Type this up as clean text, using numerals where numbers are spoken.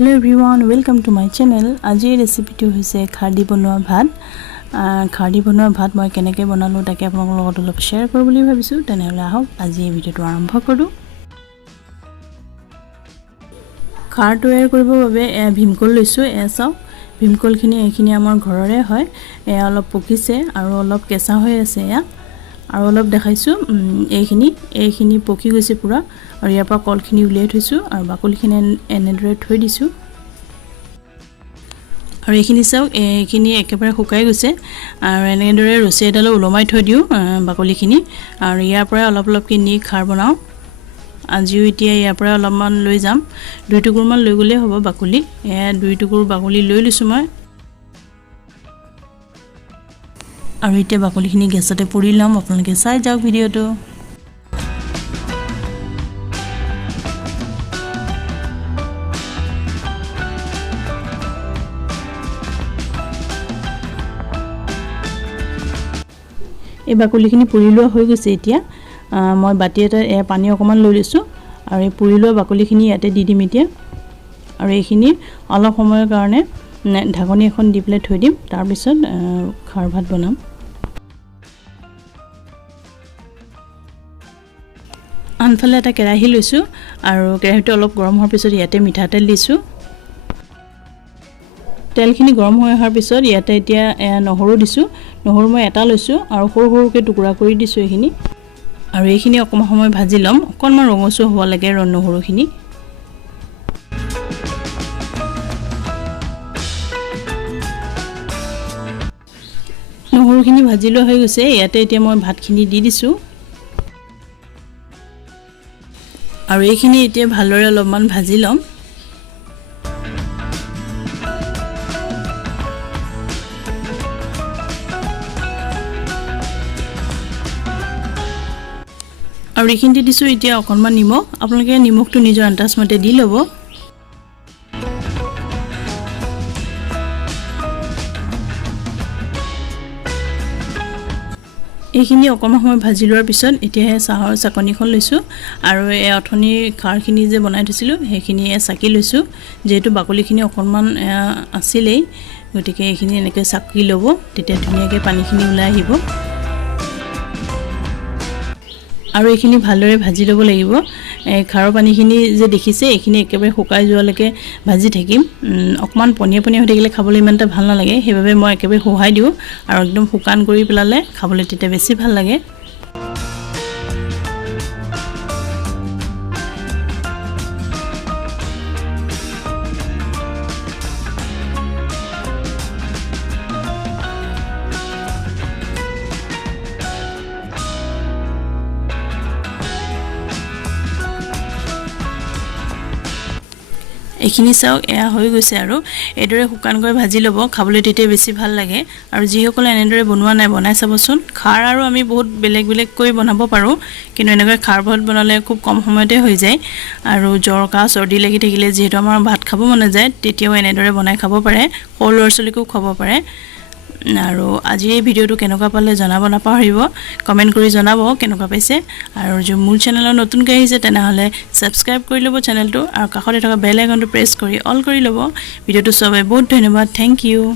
Hello everyone, welcome to my channel. Ajir recipe to hoise khadi banoa bhat. Khadi banoa bhat moi keneke banalu take aponok logot olop share koru boli bhabisu. Tenehole ahok aji ei video to arambho koru. Khar toyar koribo babe bhimkol loisu esau. Bhimkol khini amar ghorore hoy. Olop pokise aru olop kesa hoy ase ya. আৰু অলপ দেখাইছো এইখিনি পকি গৈছে পুৰা আৰু ইয়াৰ পৰা কলখিনি উলিয়াই থৈছো আৰু বাকলিখিনি এনেদৰে থৈ দিছো আৰু এইখিনি চাও এইখিনি একেবাৰে শুকাই গৈছে আৰু এনেদৰে ৰছী এডাল ওলমাই থৈ দিও বাকলিখিনি আৰু ইয়াৰ পৰা অলপ কিনি খাৰ বনাও আজিও এতিয়া ইয়াৰ পৰা অলপমান লৈ যাম দুই টুকুৰমান লৈ গলে হ'ব বাকলি দুই টুকুৰ বাকলি লৈ লৈছো মই আৰু ইতে বাকলিখিনি গেছতে পুৰি লম আপোনালোকে চাই যাওক ভিডিওটো এই বাকলিখিনি পুৰি লোৱা হৈ গৈছে এতিয়া মই বাটি এটা পানী অকমান লৈ লৈছো আৰু এই পুৰি লোৱা বাকলিখিনি ইয়াতে দি দিম এতিয়া আৰু এইখিনি অলপ সময়ৰ কাৰণে ঢাকনি এখন দি প্লে থৈ দিম তাৰ পিছত খাৰ ভাত বনাম আনফালে এটা কেৰাহী লৈছো আৰু কেৰাহীটো অলপ গৰম হোৱাৰ পিছত ইয়াতে মিঠা তেল দিছো তেলখিনি গৰম হৈ অহাৰ পিছত ইয়াতে এতিয়া নহৰু দিছো নহৰু মই এটা লৈছো আৰু সৰুকে টুকুৰা কৰি দিছো এইখিনি আৰু এইখিনি অকমান সময় ভাজি লম অকনমান ৰঙচুৱা হ'ব লাগে নহৰুখিনি নহৰুখিনি ভাজি লোৱা হৈ গৈছে ইয়াতে এতিয়া মই ভাতখিনি দি দিছো আৰু এইখিনি এতিয়া ভালৰে অলপমান ভাজি লম আৰু এইখিনি দিছো এতিয়া অকনমান নিমখ আপোনালোকে নিমখটো নিজৰ আন্দাজ মতে দি লব এইখিনি অকমান সময় ভাজি লোৱাৰ পিছত এতিয়া চাহৰ চাকনিখন লৈছো আৰু এই অথনি খাৰখিনি যে বনাই থৈছিলো সেইখিনি চাকি লৈছো যেহেতু বাকলিখিনি অকনমান আছিলেই গতিকে এইখিনি এনেকৈ চাকি লব তেতিয়া ধুনীয়াকৈ পানীখিনি ওলাই আহিব আৰু এইখিনি ভালদৰে ভাজি ল'ব লাগিব খাৰৰ পানীখিনি যে দেখিছে এইখিনি একেবাৰে শুকাই যোৱালৈকে ভাজি থাকিম অকমান পনিয়া হৈ থাকিলে খাবলৈ ইমানটা ভাল নালাগে সেইবাবে মই একেবাৰে হোহাই দিও আৰু একদম শুকান কৰি পেলালে খাবলৈ তেতিয়া বেছি ভাল লাগে এইখিনি চাও এয়া হৈ গৈছে আৰু এদৰে শুকান কৰি ভাজি লব খাবলৈ তেতিয়া বেছি ভাল লাগে আৰু যিসকলে এনেদৰে বনোৱা নাই বনাই চাবচোন খাৰ আৰু আমি বহুত বেলেগ কৰি বনাব পাৰো কিন্তু এনেকৈ খাৰ ভাত বনালে খুব কম সময়তে হৈ যায় আৰু জ্বৰ কাহ চৰ্দি লাগি থাকিলে যেহেতু আমাৰ ভাত খাব মন যায় তেতিয়াও এনেদৰে বনাই খাব পাৰে সৰু ল'ৰা-ছোৱালীকো খাব পাৰে আৰু আজি এই ভিডিওটো কেনেকুৱা পালে জনাব নাপাহৰিব কমেন্ট কৰি জনাব কেনেকুৱা পাইছে আৰু যে মূল চেনেলত নতুনকৈ আহিছে তেনেহলে সাবস্ক্ৰাইব কৰি লব চেনেলটো আৰু কাষতে থকা বেল আইকনটো প্ৰেছ কৰি অল কৰি লব ভিডিওটো সবাই বহুত ধন্যবাদ থ্যাংক ইউ